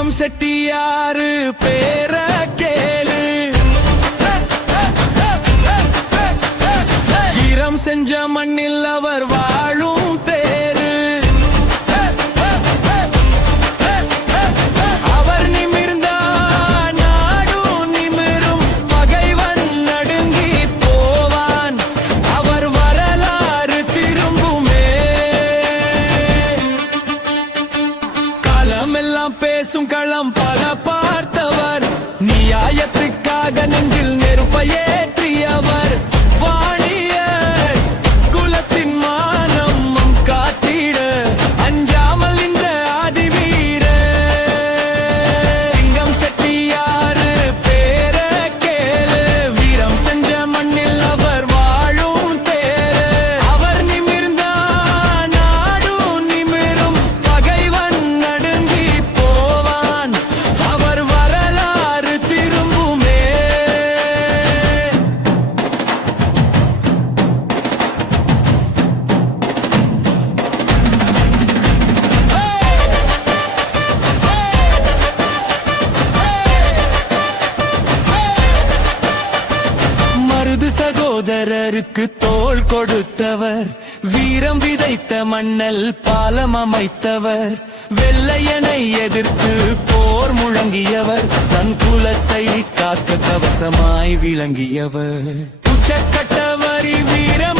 சிங்கம் செட்டியாரு பேர கேளு, ஈரம் செஞ்ச மண்ணில் அவர் வாழும் தேரு. அவர் நிமிர்ந்தா நாடும் நிமிரும், பகைவன் நடுங்கி போவான், அவர் வரலாறு திரும்புமே. களமெல்லாம் பேசும் களம் பல பார்த்தவர், நியாயத்துக்காக நெஞ்சில் நெருப்பை ஏற்றியவர். சகோதரருக்கு தோள் கொடுத்தவர், வீரம் விதைத்த மண்ணல் பாலம் அமைத்தவர். வெள்ளையனை எதிர்த்து போர் முழங்கியவர், தன் குலத்தை காக்க கவசமாய் விளங்கியவர். உச்சக்கட்ட வரி வீரம்